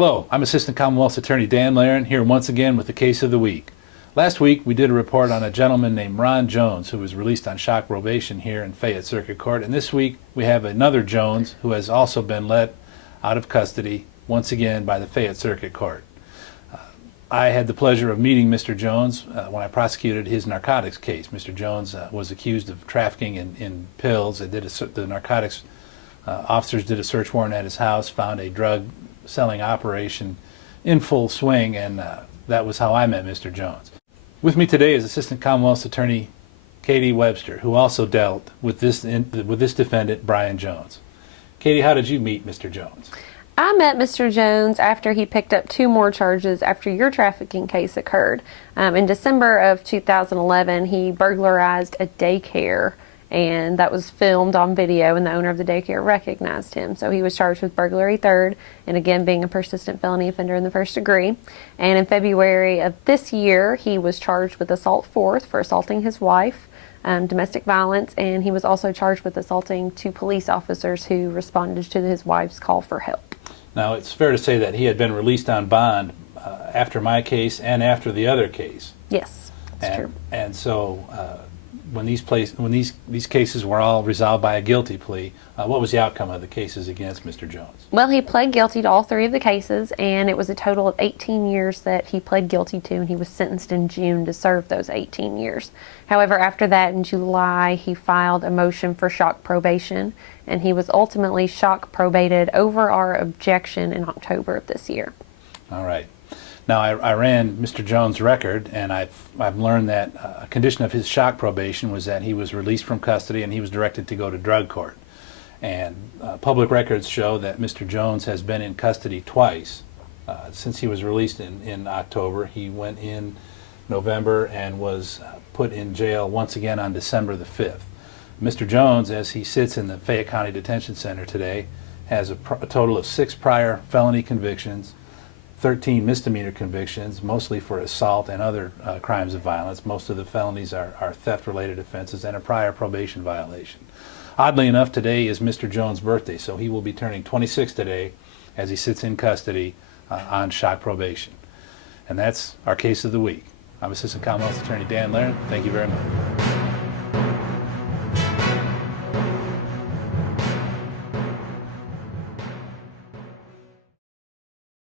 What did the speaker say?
Hello, I'm Assistant Commonwealth's Attorney Dan Laren, here once again with the case of the week. Last week we did a report on a gentleman named Ron Jones who was released on shock probation here in Fayette Circuit Court, and this week we have another Jones who has also been let out of custody once again by the Fayette Circuit Court. I had the pleasure of meeting Mr. Jones when I prosecuted his narcotics case. Mr. Jones was accused of trafficking in pills. The narcotics officers did a search warrant at his house, found a drug selling operation in full swing, and that was how I met Mr. Jones. With me today is Assistant Commonwealth's Attorney Katie Webster, who also dealt with this defendant, Brian Jones. Katie, how did you meet Mr. Jones? I met Mr. Jones after he picked up 2 more charges after your trafficking case occurred. In December of 2011, he burglarized a daycare, and that was filmed on video, and the owner of the daycare recognized him. So he was charged with burglary third, and again being a persistent felony offender in the first degree. And in February of this year, he was charged with assault fourth for assaulting his wife, domestic violence, and he was also charged with assaulting 2 police officers who responded to his wife's call for help. Now, it's fair to say that he had been released on bond after my case and after the other case. Yes, that's true. And so when these cases were all resolved by a guilty plea, what was the outcome of the cases against Mr. Jones? Well, he pled guilty to all 3 of the cases, and it was a total of 18 years that he pled guilty to, and he was sentenced in June to serve those 18 years. However, after that, in July, he filed a motion for shock probation, and he was ultimately shock probated over our objection in October of this year. All right. Now, I ran Mr. Jones' record, and I've learned that a condition of his shock probation was that he was released from custody and he was directed to go to drug court. And public records show that Mr. Jones has been in custody twice since he was released in October. He went in November and was put in jail once again on December the 5th. Mr. Jones, as he sits in the Fayette County Detention Center today, has a total of 6 prior felony convictions, 13 misdemeanor convictions, mostly for assault and other crimes of violence. Most of the felonies are theft-related offenses, and a prior probation violation. Oddly enough, today is Mr. Jones' birthday, so he will be turning 26 today as he sits in custody on shock probation. And that's our case of the week. I'm Assistant Commonwealth's Attorney Dan Laren. Thank you very much.